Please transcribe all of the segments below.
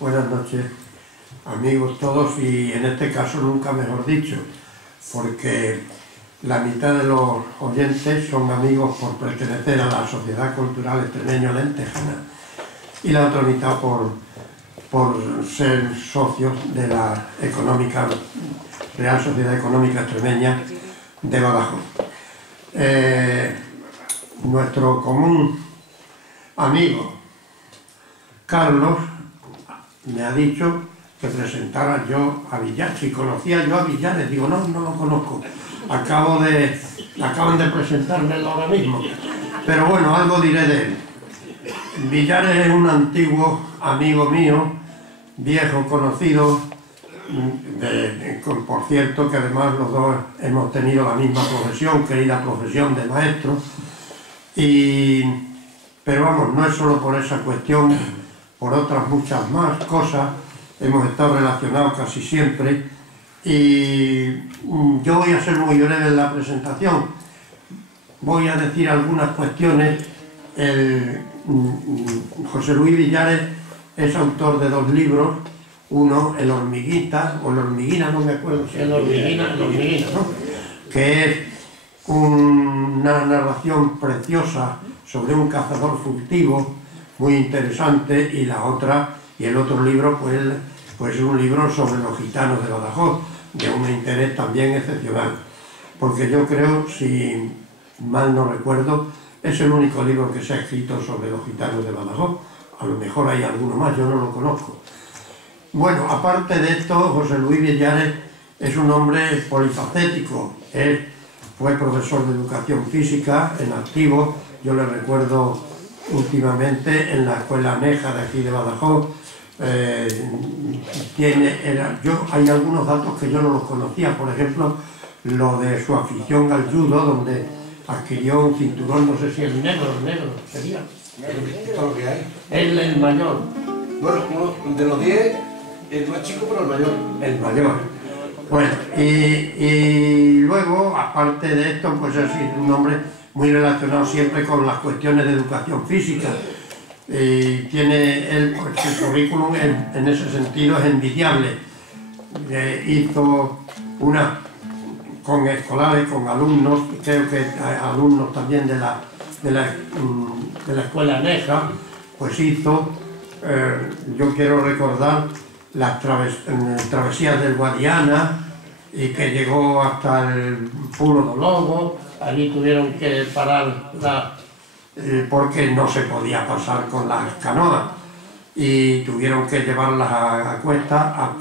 Buenas noches, amigos todos, y en este caso nunca mejor dicho, porque la mitad de los oyentes son amigos por pertenecer a la Sociedad Cultural Extremeño-Lentejana y la otra mitad por ser socios de la Real Sociedad Económica Extremeña de Badajoz. Nuestro común amigo Carlos me ha dicho que presentara yo a Villares. Si conocía yo a Villares, digo, no lo conozco. Acaban de presentármelo ahora mismo. Pero bueno, algo diré de él. Villares es un antiguo amigo mío, viejo conocido, por cierto que además los dos hemos tenido la misma profesión, querida profesión de maestro. Pero vamos, no es solo por esa cuestión, por otras muchas más cosas, hemos estado relacionados casi siempre, y yo voy a ser muy breve en la presentación. Voy a decir algunas cuestiones. José Luis Villares es autor de 2 libros, uno, El Hormiguita, o El Hormiguina, no me acuerdo si es El Hormiguina, ¿no? Que es una narración preciosa sobre un cazador furtivo, muy interesante, y el otro libro pues es un libro sobre los gitanos de Badajoz, de un interés también excepcional, porque yo creo, si mal no recuerdo, es el único libro que se ha escrito sobre los gitanos de Badajoz. A lo mejor hay alguno más, yo no lo conozco. Bueno, aparte de esto, José Luis Villares es un hombre polifacético. Él fue profesor de educación física en activo, yo le recuerdo últimamente en la escuela Aneja de aquí de Badajoz. Hay algunos datos que yo no los conocía, por ejemplo, lo de su afición al judo, donde adquirió un cinturón, no sé si es negro sería. Todo lo que hay. Él el mayor. Bueno, uno de los 10, el más chico, pero el mayor. El mayor. Bueno, y luego, aparte de esto, pues es un hombre muy relacionado siempre con las cuestiones de educación física. Tiene él, pues, su currículum en ese sentido es envidiable. Hizo una con escolares, con alumnos, creo que alumnos también de la escuela Aneja, pues hizo, yo quiero recordar, las travesías del Guadiana, y que llegó hasta el Pulo do Lobo. Allí tuvieron que parar porque no se podía pasar con las canoas, y tuvieron que llevarlas a cuesta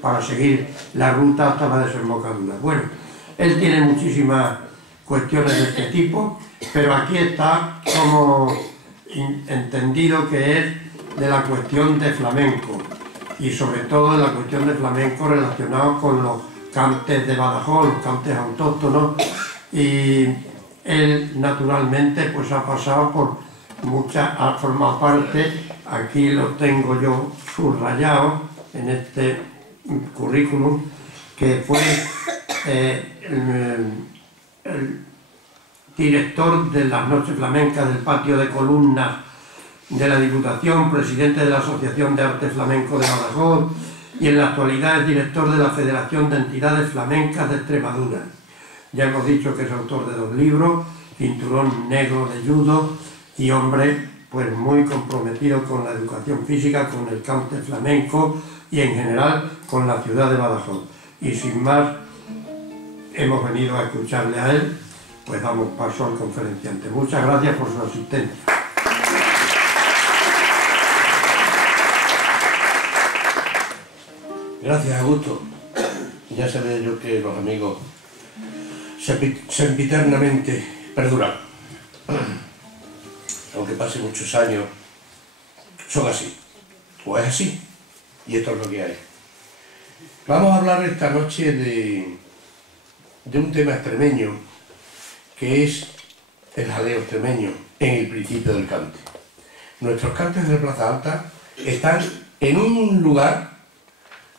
para seguir la ruta hasta la desembocadura. Bueno, él tiene muchísimas cuestiones de este tipo, pero aquí está como entendido que es de la cuestión de flamenco, y sobre todo de la cuestión de flamenco relacionado con los cantes de Badajoz, los cantes autóctonos, y él naturalmente pues ha pasado por ha formado parte, aquí lo tengo yo subrayado en este currículum, que fue director de las Noches Flamencas del Patio de Columnas de la Diputación, presidente de la Asociación de Arte Flamenco de Badajoz y en la actualidad es director de la Federación de Entidades Flamencas de Extremadura. Ya hemos dicho que es autor de 2 libros, Cinturón Negro de Judo y hombre pues muy comprometido con la educación física, con el cante flamenco y en general con la ciudad de Badajoz. Y sin más, hemos venido a escucharle a él, pues damos paso al conferenciante. Muchas gracias por su asistencia. Gracias, Augusto. Ya sabía yo que los amigos sempiternamente perduran. Aunque pasen muchos años, son así. O es así. Y esto es lo que hay. Vamos a hablar esta noche de un tema extremeño, que es el jaleo extremeño en el principio del cante. Nuestros cantes de Plaza Alta están en un lugar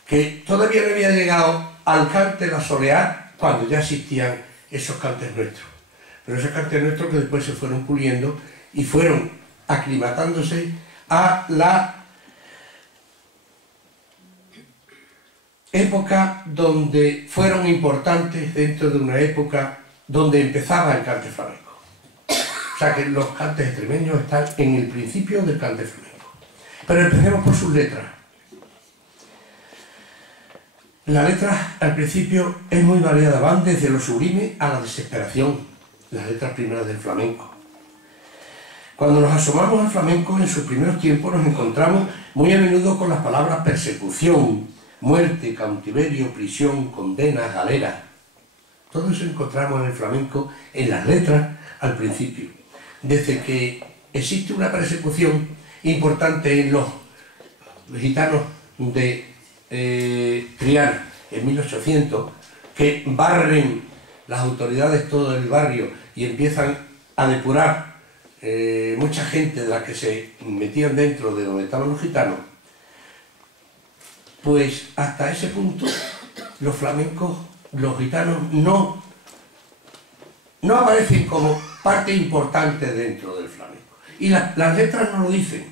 que todavía no había llegado al cante la soleá cuando ya existían esos cantes nuestros. Pero esos cantes nuestros que después se fueron puliendo y fueron aclimatándose a la época donde fueron importantes dentro de una época donde empezaba el cante flamenco. O sea que los cantes extremeños están en el principio del cante flamenco. Pero empecemos por sus letras. La letra al principio es muy variada, van desde lo sublime a la desesperación, las letras primeras del flamenco. Cuando nos asomamos al flamenco en sus primeros tiempos nos encontramos muy a menudo con las palabras persecución, muerte, cautiverio, prisión, condena, galera. Todo eso encontramos en el flamenco, en las letras al principio. Desde que existe una persecución importante en los gitanos de Triana en 1800, que barren las autoridades todo el barrio y empiezan a depurar mucha gente de la que se metían dentro de donde estaban los gitanos, pues hasta ese punto los flamencos, los gitanos no aparecen como parte importante dentro del flamenco. Y las letras no lo dicen.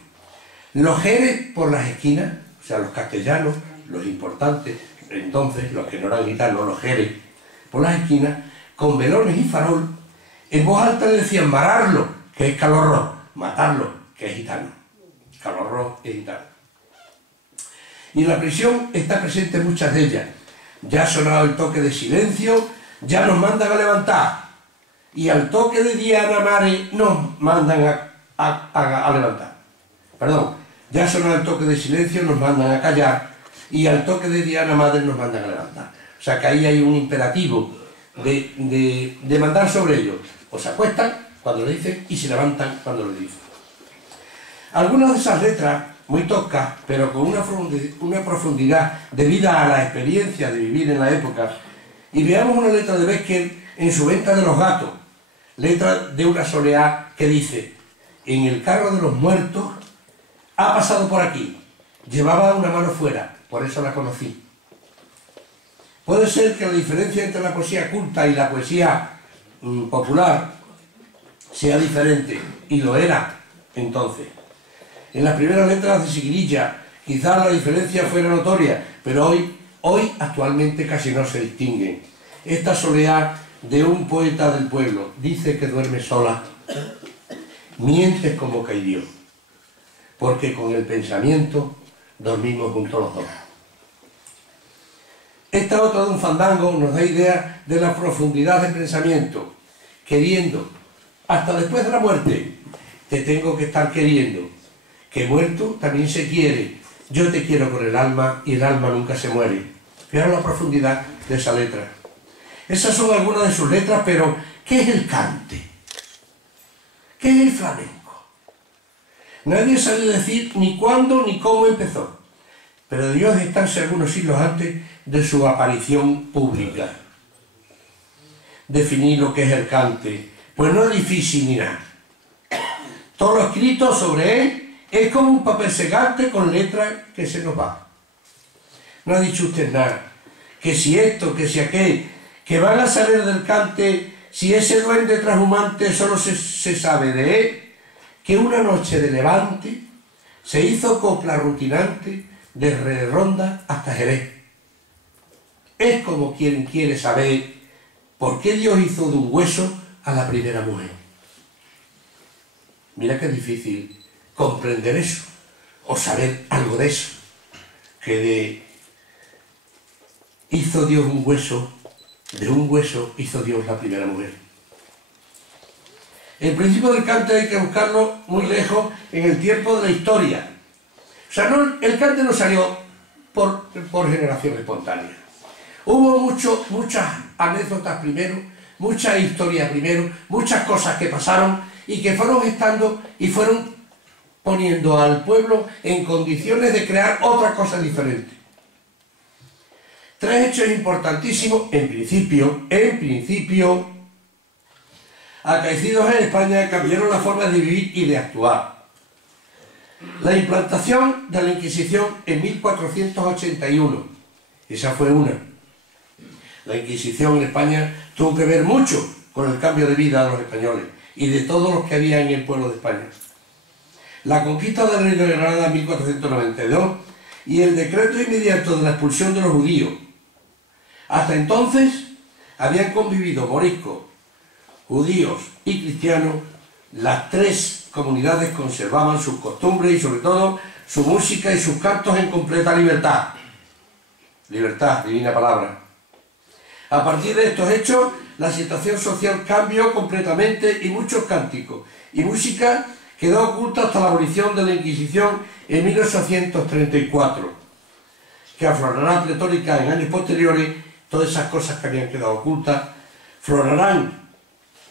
Los jeres por las esquinas, o sea, los castellanos, los importantes, entonces, los que no eran gitanos, los jeres, por las esquinas, con velones y farol, en voz alta le decían mararlo, que es calorro, matarlo, que es gitano. Calorro es gitano. Y en la prisión está presente muchas de ellas. Ya ha sonado el toque de silencio, ya nos mandan a levantar. Y al toque de Diana Mare nos mandan a levantar. Perdón, ya ha sonado el toque de silencio, nos mandan a callar. Y al toque de Diana Madre nos mandan a levantar. O sea que ahí hay un imperativo de mandar sobre ellos. O se acuestan cuando le dicen y se levantan cuando le dicen. Algunas de esas letras, muy toscas, pero con una profundidad debida a la experiencia de vivir en la época. Y veamos una letra de Becker en su Venta de los Gatos. Letra de una soleá que dice: en el carro de los muertos ha pasado por aquí. Llevaba una mano fuera. Por eso la conocí. Puede ser que la diferencia entre la poesía culta y la poesía popular sea diferente, y lo era entonces. En las primeras letras de Sigrilla quizás la diferencia fuera notoria, pero hoy actualmente casi no se distinguen. Esta soleá de un poeta del pueblo dice que duerme sola, mientes como Caidío, porque con el pensamiento dormimos juntos los dos. Esta otra de un fandango nos da idea de la profundidad del pensamiento, queriendo, hasta después de la muerte, te tengo que estar queriendo, que muerto también se quiere, yo te quiero con el alma y el alma nunca se muere. Fijaros la profundidad de esa letra. Esas son algunas de sus letras, pero ¿qué es el cante? ¿Qué es el flamenco? Nadie sabe decir ni cuándo ni cómo empezó, pero debió de estarse algunos siglos antes de su aparición pública. Definir lo que es el cante, pues no es difícil ni nada. Todo lo escrito sobre él es como un papel segante con letras que se nos va. No ha dicho usted nada, que si esto, que si aquel, que van a saber del cante si ese duende trashumante solo se sabe de él, que una noche de levante se hizo copla rutinante desde Ronda hasta Jerez. Es como quien quiere saber por qué Dios hizo de un hueso a la primera mujer. Mira qué difícil comprender eso, o saber algo de eso, hizo Dios un hueso, de un hueso hizo Dios la primera mujer. El principio del cante hay que buscarlo muy lejos en el tiempo de la historia. O sea, el cante no salió por generación espontánea. Hubo muchas anécdotas primero, mucha historia primero, muchas cosas que pasaron y que fueron gestando y fueron poniendo al pueblo en condiciones de crear otra cosa diferente. Tres hechos importantísimos, en principio, acaecidos en España, cambiaron la forma de vivir y de actuar. La implantación de la Inquisición en 1481, esa fue una. La Inquisición en España tuvo que ver mucho con el cambio de vida de los españoles y de todos los que había en el pueblo de España. La conquista del Reino de Granada en 1492 y el decreto inmediato de la expulsión de los judíos. Hasta entonces habían convivido moriscos, judíos y cristianos. Las tres comunidades conservaban sus costumbres y sobre todo su música y sus cantos en completa libertad. Libertad, divina palabra. A partir de estos hechos, la situación social cambió completamente y muchos cánticos y música quedó oculta hasta la abolición de la Inquisición en 1834, que aflorará pletórica en años posteriores. Todas esas cosas que habían quedado ocultas florarán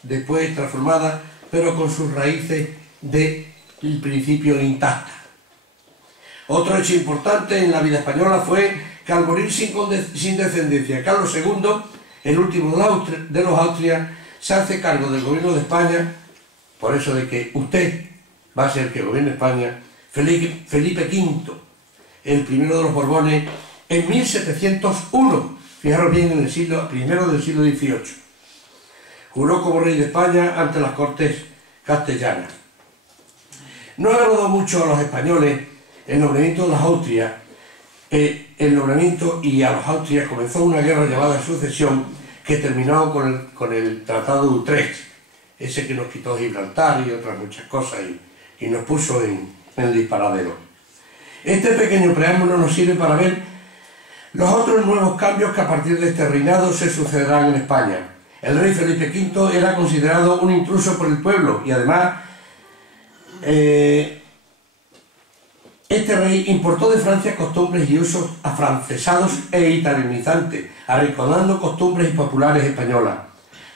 después transformadas, pero con sus raíces del principio intactas. Otro hecho importante en la vida española fue que al morir sin descendencia Carlos II, el último de los Austrias, se hace cargo del gobierno de España, por eso de que usted va a ser el que gobierne España, Felipe V, el primero de los Borbones, en 1701. Fijaros bien, en el siglo I del siglo XVIII. Juró como rey de España ante las Cortes castellanas. No agradó mucho a los españoles el nombramiento de las Austrias. Y a los Austrias comenzó una guerra llamada Sucesión, que terminó con el Tratado de Utrecht, ese que nos quitó Gibraltar y otras muchas cosas y nos puso en el disparadero. Este pequeño preámbulo nos sirve para ver los otros nuevos cambios que a partir de este reinado se sucederán en España. El rey Felipe V era considerado un intruso por el pueblo y además este rey importó de Francia costumbres y usos afrancesados e italianizantes, arrinconando costumbres populares españolas.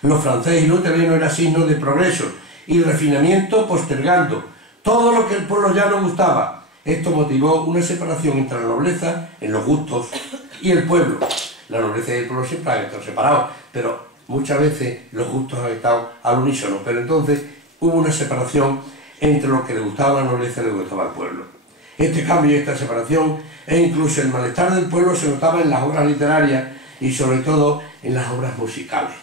Los franceses y los italianos eran signos de progreso y refinamiento, postergando todo lo que el pueblo ya no gustaba. Esto motivó una separación entre la nobleza, en los gustos, y el pueblo. La nobleza y el pueblo siempre han estado separados, pero muchas veces los gustos han estado al unísono. Pero entonces hubo una separación entre lo que le gustaba a la nobleza y lo que le gustaba al pueblo. Este cambio y esta separación, e incluso el malestar del pueblo, se notaba en las obras literarias y sobre todo en las obras musicales.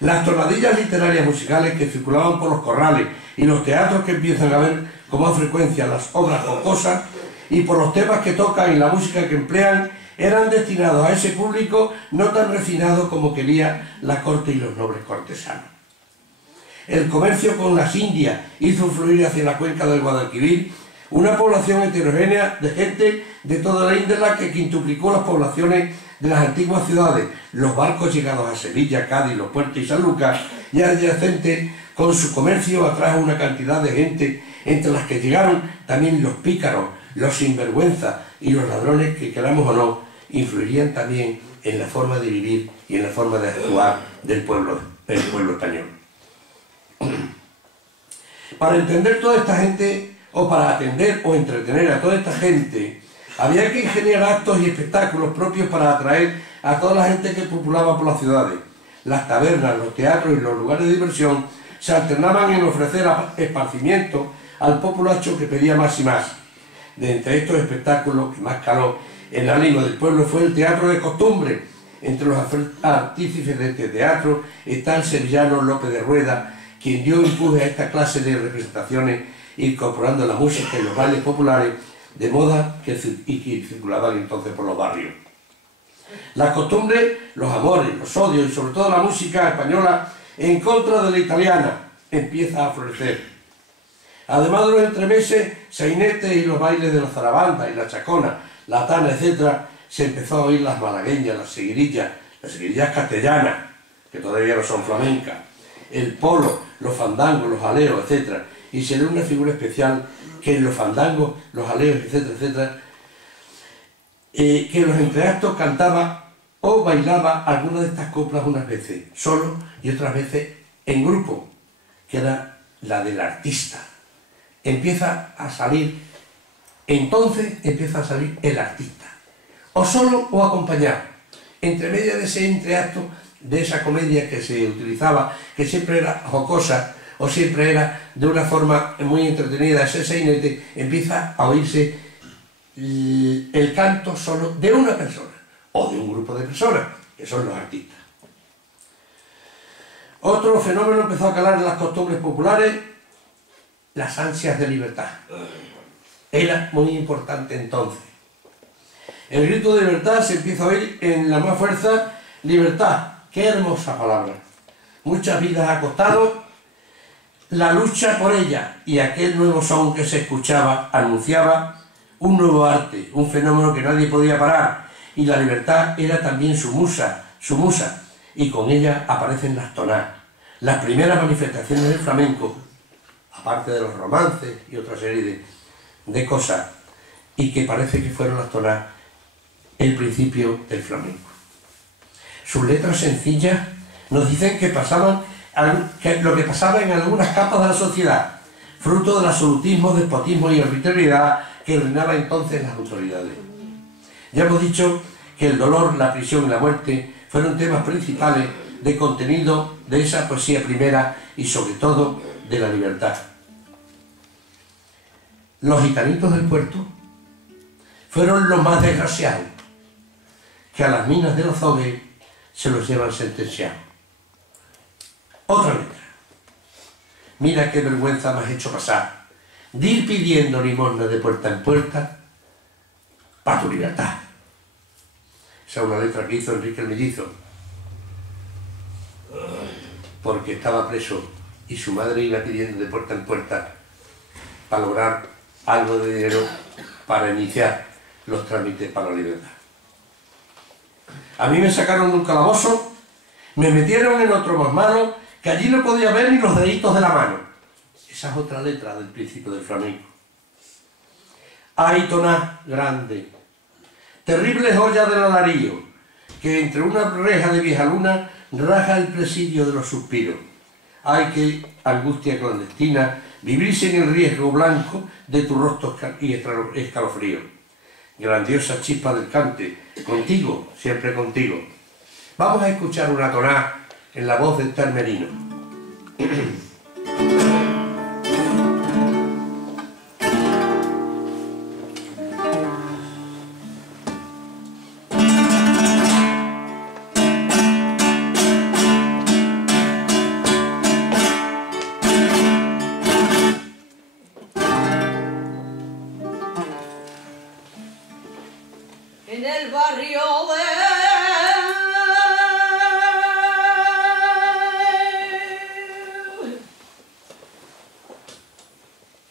Las tonadillas literarias musicales que circulaban por los corrales y los teatros que empiezan a ver con más frecuencia las obras jocosas y por los temas que tocan y la música que emplean, eran destinados a ese público no tan refinado como quería la corte y los nobles cortesanos. El comercio con las Indias hizo fluir hacia la cuenca del Guadalquivir una población heterogénea de gente de toda la índole que quintuplicó las poblaciones de las antiguas ciudades. Los barcos llegados a Sevilla, Cádiz, Los Puertos y San Lucas y adyacentes, con su comercio atrajo una cantidad de gente, entre las que llegaron también los pícaros, los sinvergüenzas y los ladrones que, queramos o no, influirían también en la forma de vivir y en la forma de actuar del pueblo español. Para entender toda esta gente, o para atender o entretener a toda esta gente, había que ingeniar actos y espectáculos propios para atraer a toda la gente que populaba por las ciudades. Las tabernas, los teatros y los lugares de diversión se alternaban en ofrecer esparcimiento al populacho que pedía más y más. De entre estos espectáculos que más caló en el ánimo del pueblo fue el teatro de costumbre, Entre los artífices de este teatro está el sevillano Lope de Rueda, quien dio impulso a esta clase de representaciones, incorporando la música y los bailes populares de moda que circulaban entonces por los barrios. Las costumbres, los amores, los odios y sobre todo la música española en contra de la italiana empieza a florecer. Además de los entremeses, sainetes y los bailes de la zarabanda y la chacona, la tana, etc., se empezó a oír las malagueñas, las seguirillas castellanas, que todavía no son flamencas, el polo, los fandangos, los aleos, etc. Y se ve una figura especial que en los fandangos, los aleos, etc., que en los entreactos cantaba o bailaba alguna de estas coplas unas veces solo y otras veces en grupo, que era la del artista. Empieza a salir el artista, o solo o acompañado, entre medio de ese entreacto, de esa comedia que se utilizaba, que siempre era jocosa, o siempre era de una forma muy entretenida, ese sainete, empieza a oírse el canto solo de una persona, o de un grupo de personas, que son los artistas. Otro fenómeno empezó a calar en las costumbres populares, las ansias de libertad. Era muy importante entonces. El grito de libertad se empieza a oír en la más fuerza, libertad. Qué hermosa palabra. Muchas vidas ha costado la lucha por ella, y aquel nuevo son que se escuchaba anunciaba un nuevo arte, un fenómeno que nadie podía parar, y la libertad era también su musa, y con ella aparecen las tonás, las primeras manifestaciones del flamenco, aparte de los romances y otra serie de cosas, y que parece que fueron las tonás el principio del flamenco. Sus letras sencillas nos dicen que lo que pasaba en algunas capas de la sociedad, fruto del absolutismo, despotismo y arbitrariedad que reinaba entonces las autoridades. Ya hemos dicho que el dolor, la prisión y la muerte fueron temas principales de contenido de esa poesía primera y sobre todo de la libertad. Los gitanitos del puerto fueron los más desgraciados, que a las minas del Azogue se los llevan sentenciados. Otra letra. Mira qué vergüenza me has hecho pasar, de ir pidiendo limosna de puerta en puerta para tu libertad. Esa es una letra que hizo Enrique el Mellizo, porque estaba preso y su madre iba pidiendo de puerta en puerta para lograr algo de dinero para iniciar los trámites para la libertad. A mí me sacaron de un calabozo, me metieron en otro más malo, que allí no podía ver ni los deditos de la mano. Esa es otra letra del principio del flamenco. Hay toná grande, terrible joya del alarío, que entre una reja de vieja luna raja el presidio de los suspiros. Ay, qué angustia clandestina, vivirse en el riesgo blanco de tu rostro y escalofrío. Grandiosa chispa del cante, contigo, siempre contigo. Vamos a escuchar una toná en la voz del Termerino.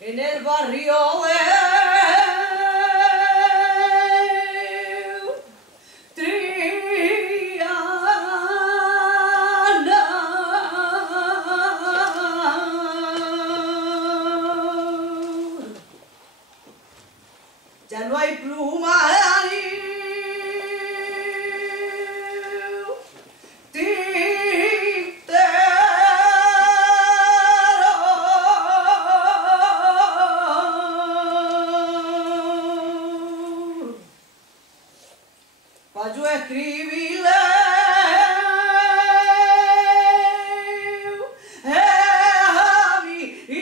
En el barrio de Triana ya no hay pluma para yo escribirle a mi madre.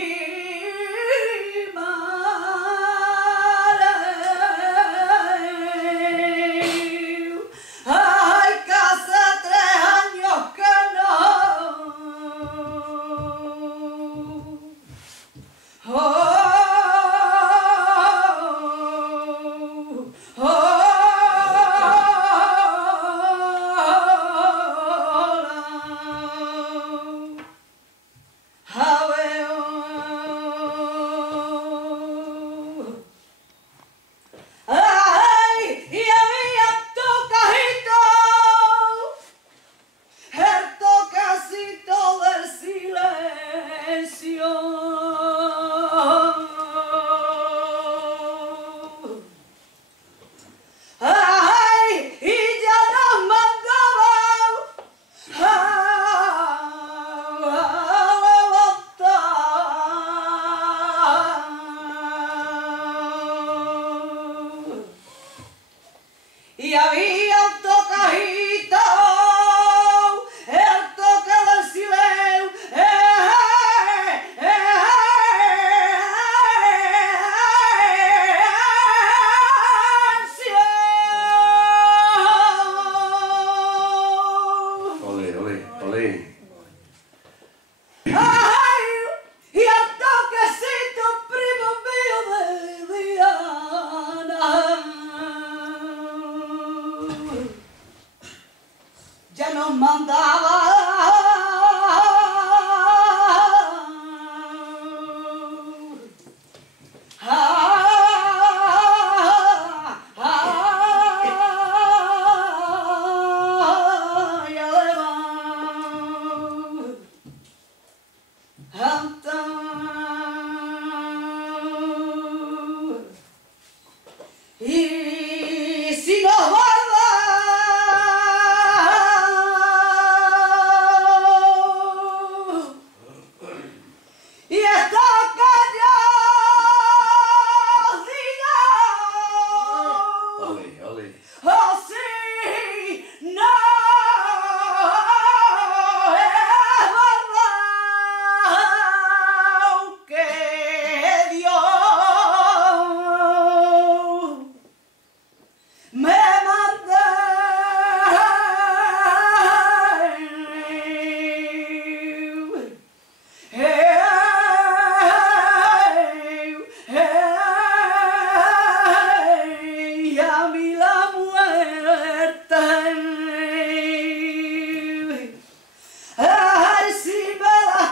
Y había un tocajito, el toque del silencio, Ole, ole, ole. ay, y el toquecito primo mío de Diana. Ya nos mandaba ay, alemán, y si nos guarda y está callado, Ole, ole. así no es verdad que Dios me mande a mí la muerte. Ay, si me la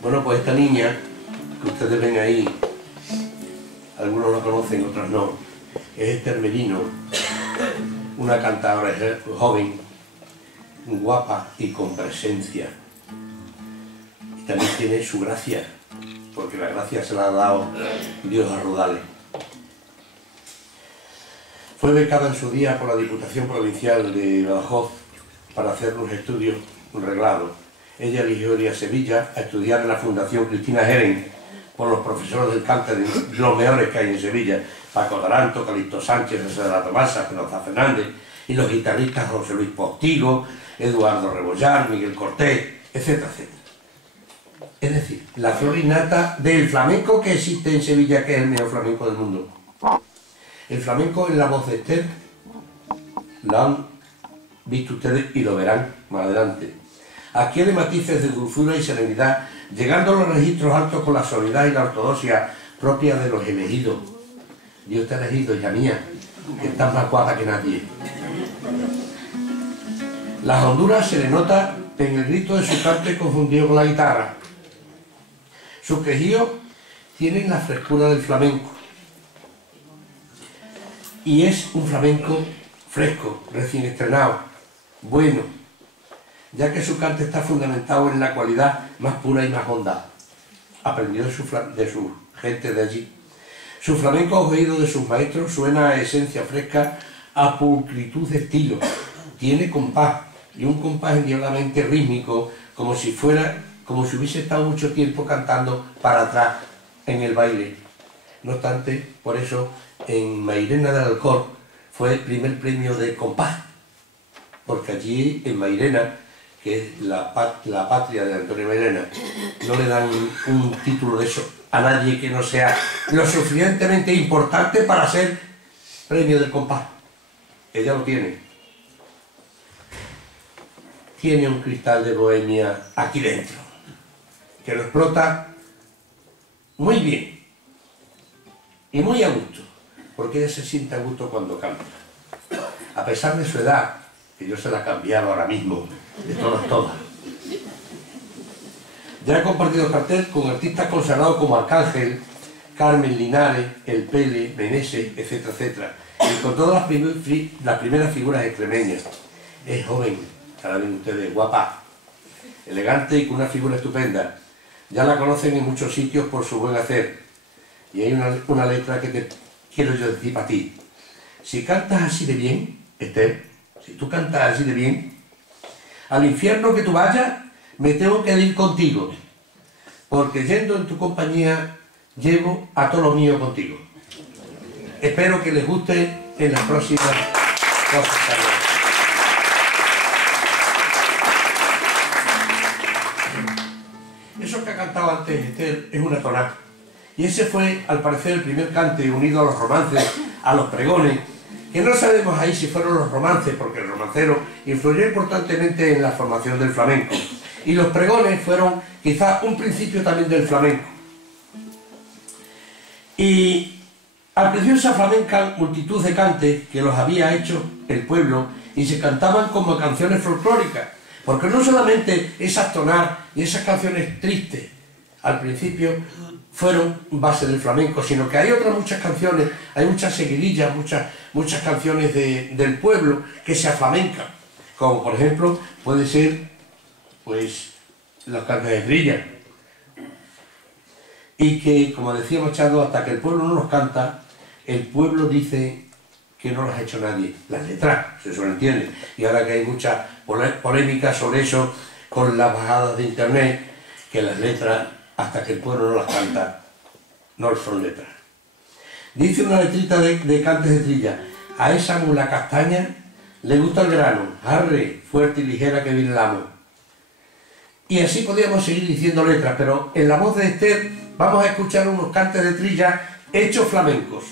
Bueno, pues esta niña que ustedes ven ahí, algunos lo conocen, otros no, es Esther Merino, una cantadora joven, guapa y con presencia. Y también tiene su gracia, porque la gracia se la ha dado Dios a Rodales. Fue becada en su día por la Diputación Provincial de Badajoz para hacer unos estudios, un reglado. Ella eligió ir a Sevilla a estudiar en la Fundación Cristina Heren por los profesores del cante de los mejores que hay en Sevilla, Paco Taranto, Calixto Sánchez, José de la Tomasa, Espinoza Fernández, y los guitarristas José Luis Postigo, Eduardo Rebollar, Miguel Cortés, etcétera, etcétera. Es decir, la flor innata del flamenco que existe en Sevilla, que es el mejor flamenco del mundo. El flamenco en la voz de Esther lo han visto ustedes y lo verán más adelante. Adquiere matices de dulzura y serenidad, llegando a los registros altos con la soledad y la ortodoxia propia de los elegidos. Dios te ha elegido, hija mía, que estás más guapa que nadie. Las honduras se le nota en el grito de su cante confundido con la guitarra. Sus quejíos tienen la frescura del flamenco. Y es un flamenco fresco, recién estrenado, bueno. ya que su cante está fundamentado en la cualidad más pura y más honda. Aprendió de su gente de allí. Su flamenco oído de sus maestros suena a esencia fresca, a pulcritud de estilo. Tiene compás, y un compás endiabladamente rítmico, como si hubiese estado mucho tiempo cantando para atrás en el baile. No obstante, por eso, en Mairena del Alcor fue el primer premio de compás, porque allí en Mairena, que es la patria de Antonio Mairena, no le dan un título de eso a nadie que no sea lo suficientemente importante para ser premio del compás. Ella lo tiene. Tiene un cristal de Bohemia aquí dentro, que lo explota muy bien y muy a gusto, porque ella se siente a gusto cuando canta. A pesar de su edad, que yo se la cambiaba ahora mismo, de todas. Ya he compartido cartel con artistas consagrados como Arcángel, Carmen Linares, El Pele, Meneses, etcétera, etcétera. Y con todas las primeras figuras extremeñas. Es joven, ahora ven ustedes, guapa, elegante y con una figura estupenda. Ya la conocen en muchos sitios por su buen hacer. Y hay una letra que te quiero yo decir para ti. Si cantas así de bien, Esther, si tú cantas así de bien, al infierno que tú vayas, me tengo que ir contigo, porque yendo en tu compañía, llevo a todo lo mío contigo. Espero que les guste en las próximas cosas. Eso que ha cantado antes Esther es una tonada. Y ese fue, al parecer, el primer cante unido a los romances, a los pregones, que no sabemos ahí si fueron los romances, porque el romancero influyó importantemente en la formación del flamenco. Y los pregones fueron quizás un principio también del flamenco. Y al principio se flamenca multitud de cantes que los había hecho el pueblo y se cantaban como canciones folclóricas, porque no solamente esas tonar y esas canciones tristes al principio fueron base del flamenco, sino que hay otras muchas canciones, hay muchas seguidillas, muchas canciones del pueblo que se aflamencan, como por ejemplo puede ser pues los cantes de trilla, y que, como decía Machado, hasta que el pueblo no los canta, el pueblo dice que no las ha hecho nadie. Las letras, eso lo entiende, y ahora que hay mucha polémica sobre eso con las bajadas de internet, que las letras, hasta que el pueblo no las canta, no son letras. Dice una letrita de cantes de trilla: a esa mula castaña le gusta el grano, arre, fuerte y ligera que viene el amo. Y así podríamos seguir diciendo letras, pero en la voz de Esther vamos a escuchar unos cantes de trilla hechos flamencos.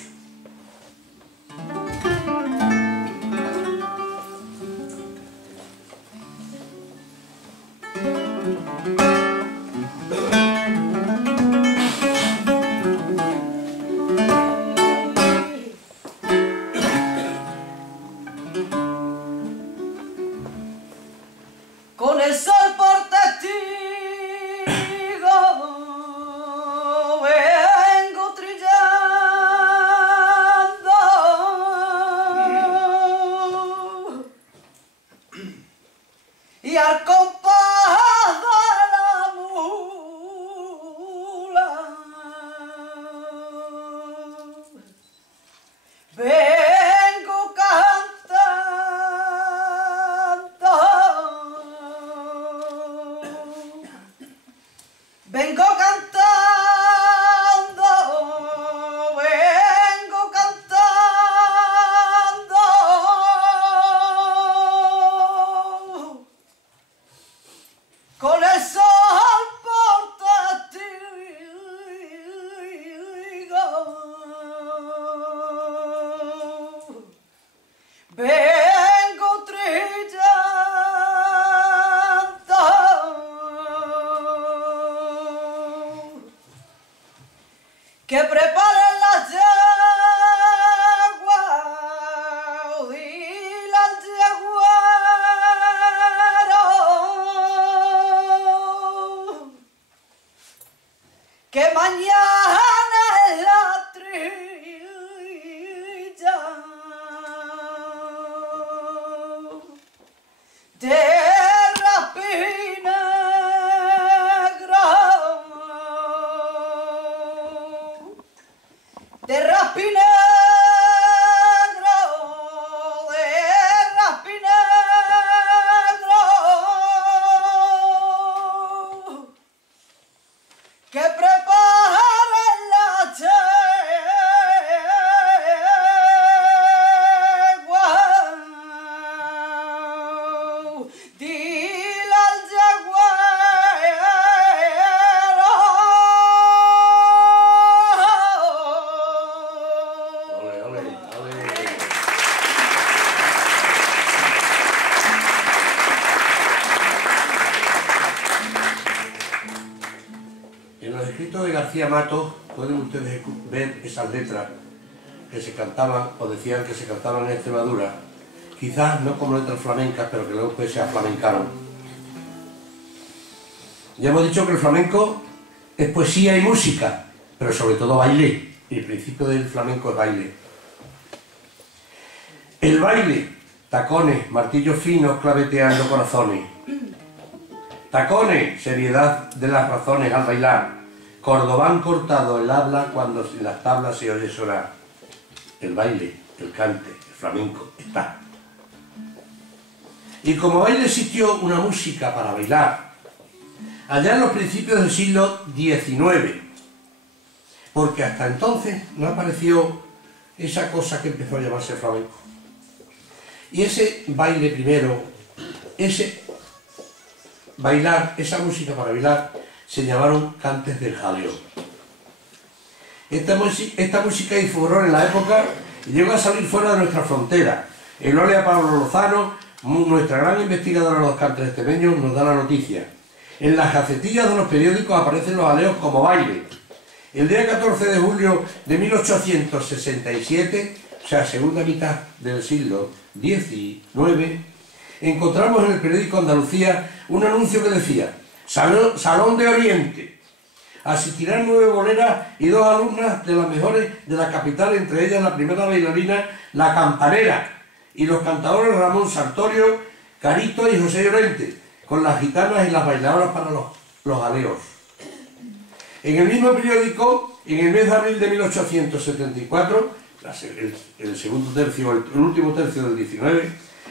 Con el sol por testigo vengo trillando y al compás de la mula vengo Vengo cantando, vengo cantando, con el sol por testigo, vengo trillando. Que preparen las yeguas, dile al yeguero que mañana es la trilla de rapidito. dile al yagüero. Ole, ole, ole. En los escritos de García Matos pueden ustedes ver esas letras que se cantaban o decían que se cantaban en Extremadura, quizás no como letras flamencas, pero que luego pues se aflamencaron. Ya hemos dicho que el flamenco es poesía y música, pero sobre todo baile, y el principio del flamenco es baile. El baile, tacones, martillos finos claveteando corazones. Tacones, seriedad de las razones al bailar. Cordobán cortado el habla cuando en las tablas se oye sonar. El baile, el cante, el flamenco, está. Y como baile existió una música para bailar, allá en los principios del siglo XIX, porque hasta entonces no apareció esa cosa que empezó a llamarse flamenco. Y ese baile primero, ese bailar, esa música para bailar, se llamaron cantes del jaleo. Esta música hizo furor en la época y llegó a salir fuera de nuestra frontera. Elolia Pablo Lozano, nuestra gran investigadora de los cantes extremeños, nos da la noticia. En las gacetillas de los periódicos aparecen los jaleos como baile. El día 14 de julio de 1867, o sea, segunda mitad del siglo XIX, encontramos en el periódico Andalucía un anuncio que decía: Salón de Oriente. Asistirán 9 boleras y 2 alumnas de las mejores de la capital, entre ellas la primera bailarina, la campanera, y los cantadores Ramón Sartorio, Carito y José Llorente, con las gitanas y las bailadoras para los jaleos. En el mismo periódico, en el mes de abril de 1874, el segundo tercio, el último tercio del 19,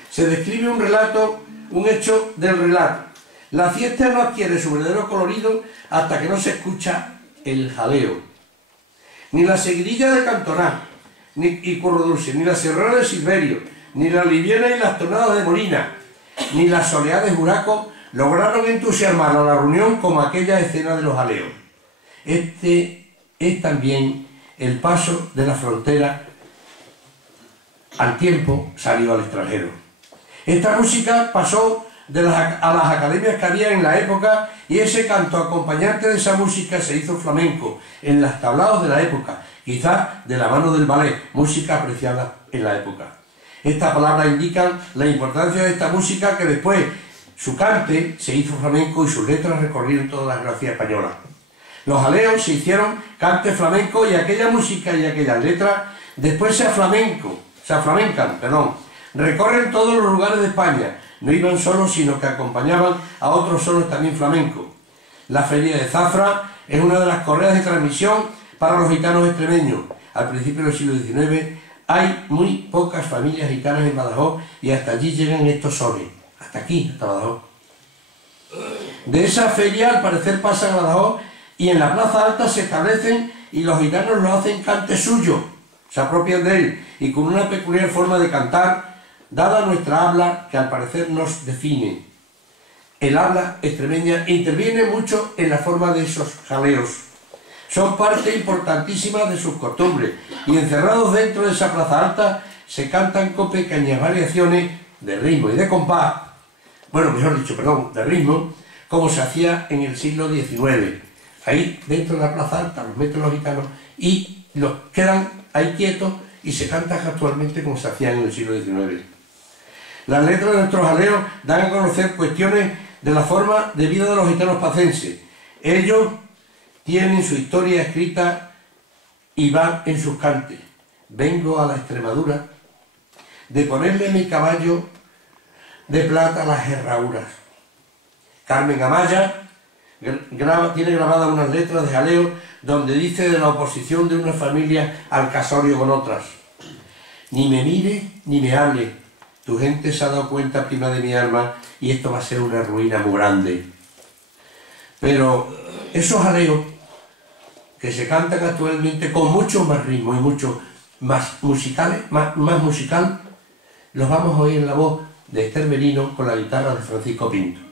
se describe un relato, un hecho del relato. La fiesta no adquiere su verdadero colorido hasta que no se escucha el jaleo. Ni la seguidilla de Cantoná, y Curro Dulce, ni la serrana de Silverio, ni la liviana y las tonadas de Molina, ni la soleá de Juraco lograron entusiasmar a la reunión como aquella escena de los jaleos. Este es también el paso de la frontera al tiempo salió al extranjero. Esta música pasó a las academias que había en la época, y ese canto acompañante de esa música se hizo flamenco en los tablaos de la época, quizás de la mano del ballet, música apreciada en la época. Estas palabras indican la importancia de esta música, que después su cante se hizo flamenco y sus letras recorrieron toda la geografía española. Los jaleos se hicieron cante flamenco, y aquella música y aquellas letras después se aflamencan, recorren todos los lugares de España. No iban solos, sino que acompañaban a otros solos también flamencos. La feria de Zafra es una de las correas de transmisión para los gitanos extremeños. Al principio del siglo XIX hay muy pocas familias gitanas en Badajoz, y hasta allí llegan estos sones, hasta aquí, hasta Badajoz. De esa feria al parecer pasan a Badajoz, y en la Plaza Alta se establecen, y los gitanos lo hacen cante suyo, se apropian de él, y con una peculiar forma de cantar, dada nuestra habla, que al parecer nos define. El habla extremeña interviene mucho en la forma de esos jaleos. Son parte importantísima de sus costumbres, y encerrados dentro de esa Plaza Alta se cantan con pequeñas variaciones de ritmo y de compás, de ritmo, como se hacía en el siglo XIX. Ahí dentro de la Plaza Alta los meten los gitanos y los quedan ahí quietos, y se cantan actualmente como se hacía en el siglo XIX. Las letras de nuestros jaleos dan a conocer cuestiones de la forma de vida de los gitanos pacenses. Ellos tienen su historia escrita y van en sus cantes. Vengo a la Extremadura de ponerle mi caballo de plata a las herraduras. Carmen Amaya tiene grabadas unas letras de jaleo donde dice de la oposición de una familia al casorio con otras. Ni me mire ni me hable, tu gente se ha dado cuenta prima de mi alma, y esto va a ser una ruina muy grande. Pero esos jaleos que se cantan actualmente con mucho más ritmo y mucho más musical, los vamos a oír en la voz de Esther Merino con la guitarra de Francisco Pinto.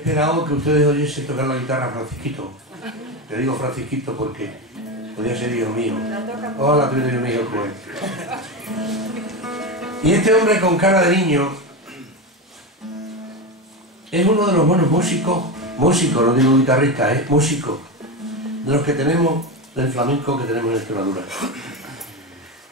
esperado que ustedes oyesen tocar la guitarra a Francisquito. Le digo Francisquito porque podía ser hijo mío. Hola, tu hijo mío, pues. Y este hombre con cara de niño es uno de los buenos músicos, no digo guitarrista, músicos, de los que tenemos, del flamenco que tenemos en Extremadura.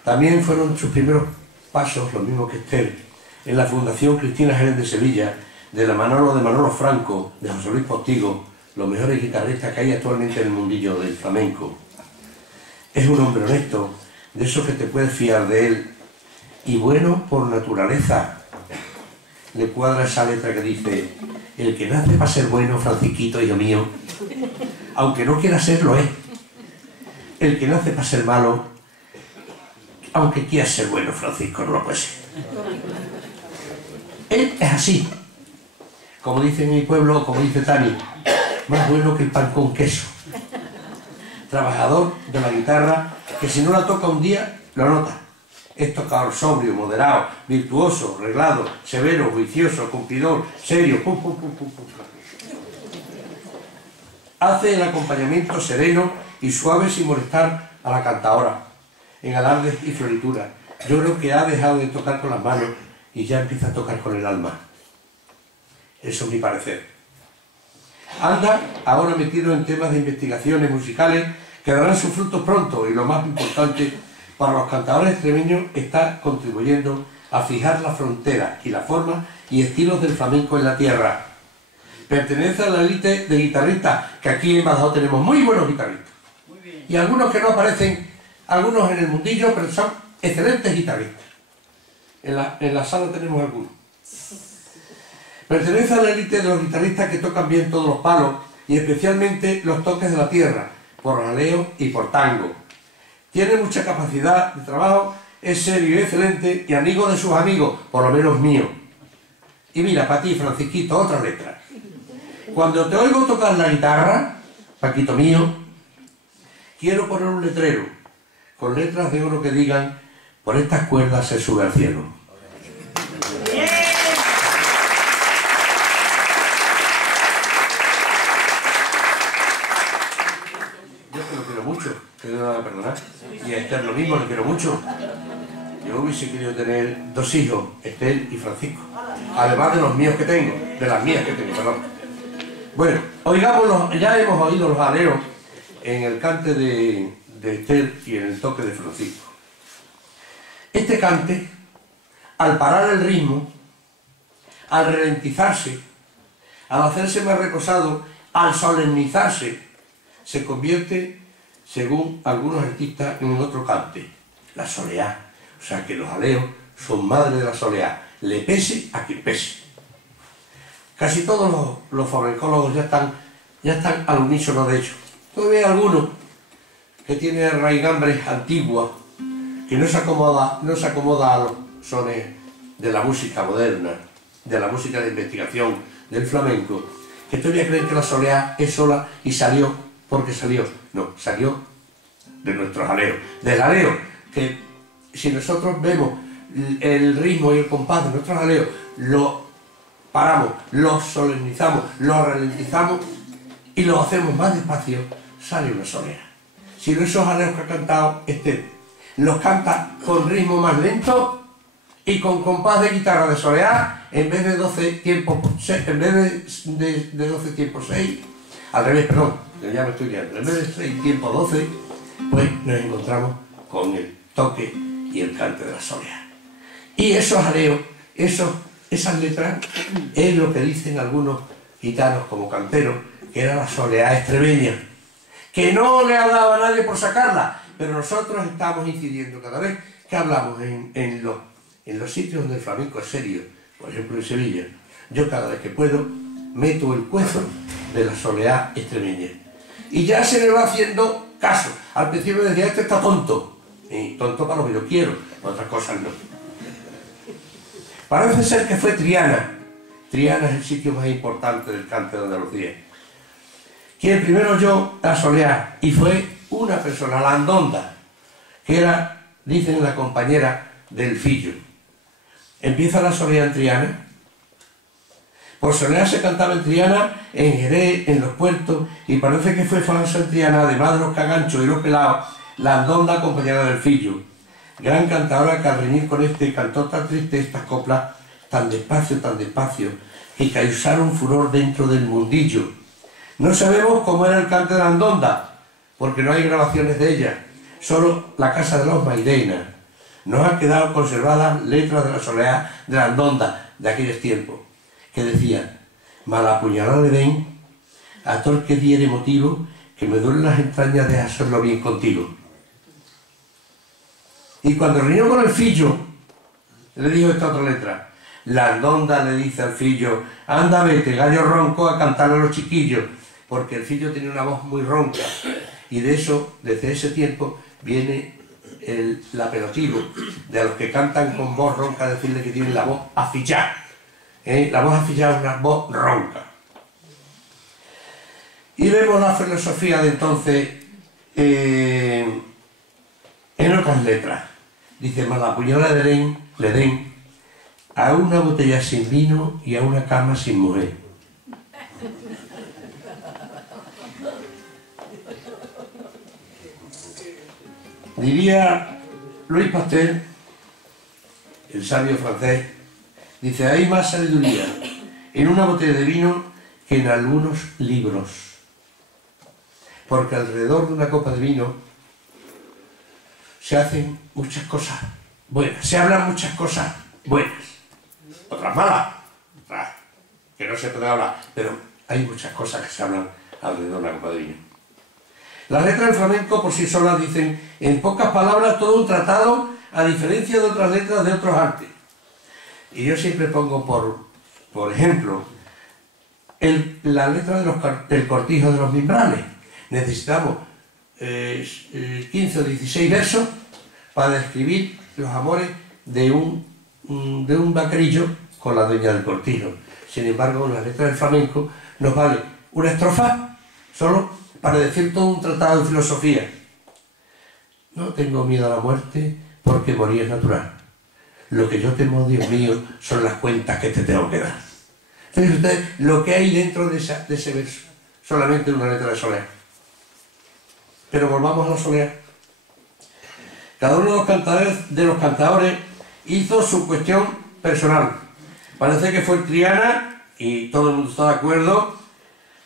También fueron sus primeros pasos, los mismos que Esther, en la Fundación Cristina Jerez de Sevilla, de Manolo Franco, de José Luis Postigo, los mejores guitarristas que hay actualmente en el mundillo del flamenco. Es un hombre honesto, de esos que te puedes fiar de él, y bueno por naturaleza. Le cuadra esa letra que dice: el que nace para ser bueno, Francisquito, hijo mío, aunque no quiera serlo, es. El que nace para ser malo, aunque quiera ser bueno, Francisco, no lo puede ser. Él es así. Como dice en mi pueblo, como dice Tani, más bueno que el pan con queso. Trabajador de la guitarra, que si no la toca un día, lo nota. Es tocador sobrio, moderado, virtuoso, reglado, severo, juicioso, cumplidor, serio, pum, pum, pum, pum, pum. Hace el acompañamiento sereno y suave sin molestar a la cantadora, en alardes y florituras. Yo creo que ha dejado de tocar con las manos y ya empieza a tocar con el alma. Eso es mi parecer. Anda ahora metido en temas de investigaciones musicales que darán sus frutos pronto, y lo más importante, para los cantadores extremeños está contribuyendo a fijar la frontera y la forma y estilos del flamenco en la tierra. Pertenece a la élite de guitarristas, que aquí en Badajoz tenemos muy buenos guitarristas. Y algunos que no aparecen, algunos en el mundillo, pero son excelentes guitarristas. En la sala tenemos algunos. Pertenece a la élite de los guitarristas que tocan bien todos los palos, y especialmente los toques de la tierra, por raleo y por tango. Tiene mucha capacidad de trabajo, es serio y excelente, y amigo de sus amigos, por lo menos mío. Y mira, para ti, Francisquito, otra letra. Cuando te oigo tocar la guitarra, Paquito mío, quiero poner un letrero, con letras de oro que digan: por estas cuerdas se sube al cielo. Que no me perdonar. Y a Esther lo mismo, le quiero mucho. Yo hubiese querido tener 2 hijos, Esther y Francisco, además de los míos que tengo, de las mías que tengo, perdón. Bueno, ya hemos oído los aleros en el cante de Esther y en el toque de Francisco. Este cante, al parar el ritmo, al ralentizarse, al hacerse más reposado, al solemnizarse, se convierte, según algunos artistas, en otro cante, la soleá. O sea que los aleos son madre de la soleá, le pese a quien pese. Casi todos los flamencólogos ya están al unísono de ello. Todavía hay algunos que tienen raigambres antiguas, que no se acomoda a los sones de la música moderna, de la música de investigación, del flamenco, que todavía creen que la soleá es sola y salió porque salió. No, salió de nuestros aleos. Del aleo, que si nosotros vemos el ritmo y el compás de nuestros aleos, lo paramos, lo solemnizamos, lo ralentizamos y lo hacemos más despacio, sale una soleá. Si esos aleos que ha cantado los canta con ritmo más lento y con compás de guitarra de soleá, en vez de 12 tiempos 6, en vez de 12 tiempos 6, al revés, perdón, ya me estoy guiando, en vez de 6 tiempos 12, pues nos encontramos con el toque y el cante de la soleá. Y esos aleos, esas letras, es lo que dicen algunos gitanos como canteros, que era la soleá extremeña, que no le ha dado a nadie por sacarla, pero nosotros estamos incidiendo cada vez que hablamos en los sitios donde el flamenco es serio, por ejemplo en Sevilla. Yo cada vez que puedo meto el cuezo de la soleá extremeña. Y ya se le va haciendo caso. Al principio decía: este está tonto. Y tonto para lo que yo quiero, otras cosas no. Parece ser que fue Triana. Triana es el sitio más importante del cante de Andalucía, quien primero oyó la soleá, y fue una persona, la Andonda, que era, dicen, la compañera del Fillo. Empieza la soleá en Triana, Por soleá se cantaba en Triana, en Jerez, en los puertos, y parece que fue famosa en Triana, además de los caganchos y los pelados, la Andonda acompañada del Fillo. Gran cantadora que al reñir con este cantó tan triste estas coplas, tan despacio, que causaron furor dentro del mundillo. No sabemos cómo era el cante de la Andonda, porque no hay grabaciones de ella, solo la casa de los Mairena. Nos han quedado conservadas letras de la soleá de la Andonda de aquellos tiempos, que decían: mala puñalada le den, a todo el que diere motivo, que me duelen las entrañas de hacerlo bien contigo. Y cuando reunió con el Fillo, le dijo esta otra letra: la Andonda le dice al Fillo: anda, vete, gallo ronco, a cantar a los chiquillos, porque el Fillo tenía una voz muy ronca, y de eso, desde ese tiempo, viene el apelativo de los que cantan con voz ronca, decirle que tienen la voz afillada. La voz afillada es una voz ronca. Y vemos la filosofía de entonces en otras letras. Dice: mala puñalada le den a una botella sin vino y a una cama sin mujer. Diría Louis Pasteur, el sabio francés, dice: hay más sabiduría en una botella de vino que en algunos libros, porque alrededor de una copa de vino se hacen muchas cosas buenas, se hablan muchas cosas buenas, otras malas, otras que no se puede hablar, pero hay muchas cosas que se hablan alrededor de una copa de vino. Las letras del flamenco por sí solas dicen, en pocas palabras, todo un tratado, a diferencia de otras letras de otros artes. Y yo siempre pongo por ejemplo la letra del cortijo de los mimbrales. Necesitamos 15 o 16 versos para describir los amores de un vaquerillo con la dueña del cortijo. Sin embargo, en la letra del flamenco nos vale una estrofa solo para decir todo un tratado de filosofía. No tengo miedo a la muerte porque morir es natural. Lo que yo temo, Dios mío, son las cuentas que te tengo que dar. Fíjense ustedes lo que hay dentro de ese verso, solamente una letra de soleá. Pero volvamos a la soleá. Cada uno de los cantadores hizo su cuestión personal. Parece que fue Triana, y todo el mundo está de acuerdo,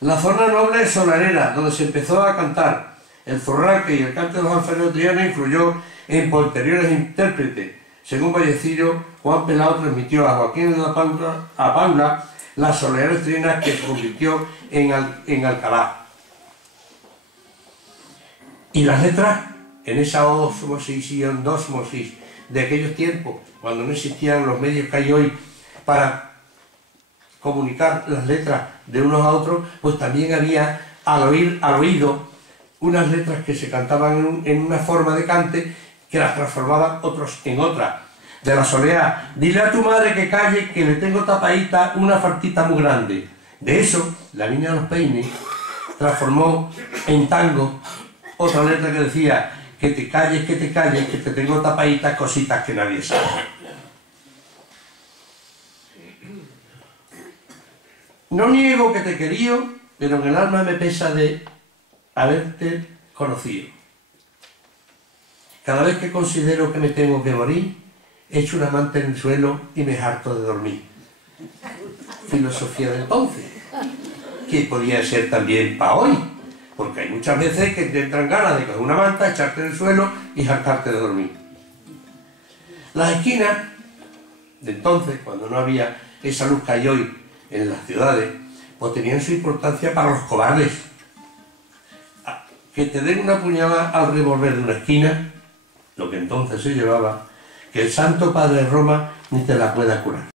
la zona noble solarera, donde se empezó a cantar. El zorraque y el cante de los alfareros de Triana influyó en posteriores intérpretes. Según Vallecillo, Juan Pelao transmitió a Joaquín de la Paula las soleares trianas que se convirtió en Alcalá. Y las letras, en esa ósmosis y endósmosis de aquellos tiempos, cuando no existían los medios que hay hoy para comunicar las letras de unos a otros, pues también había al oído unas letras que se cantaban en una forma de cante que las transformaban otros en otras. De la soleá: dile a tu madre que calle, que le tengo tapadita una faltita muy grande. De eso, la niña de los peines transformó en tango otra letra que decía: que te calles, que te tengo tapadita cositas que nadie sabe. No niego que te he querido, pero en el alma me pesa de haberte conocido. Cada vez que considero que me tengo que morir, echo una manta en el suelo y me harto de dormir. Filosofía de entonces, que podía ser también para hoy, porque hay muchas veces que te entran ganas de coger una manta, echarte en el suelo y hartarte de dormir. Las esquinas de entonces, cuando no había esa luz que hay hoy en las ciudades, pues tenían su importancia para los cobardes. Que te den una puñalada al revolver de una esquina, lo que entonces se llevaba, que el Santo Padre de Roma ni te la pueda curar.